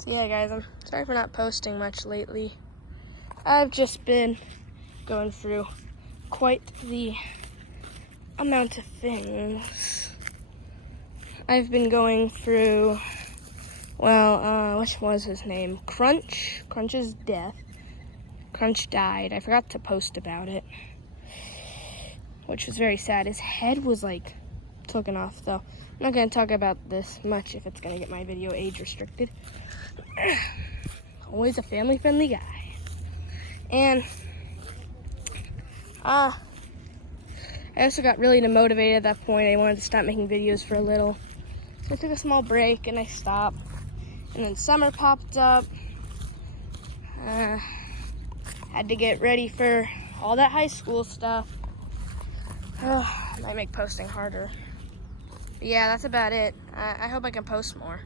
So yeah, guys, I'm sorry for not posting much lately. I've just been going through quite the amount of things. I've been going through, which was his name? Crunch. Crunch's death. Crunch died. I forgot to post about it, which was very sad. His head was like taken off, though. I'm not going to talk about this much if it's going to get my video age restricted. Always a family-friendly guy. And I also got really demotivated at that point. I wanted to stop making videos for a little. So I took a small break and I stopped. And then summer popped up. Had to get ready for all that high school stuff. Might make posting harder. But yeah, that's about it. I hope I can post more.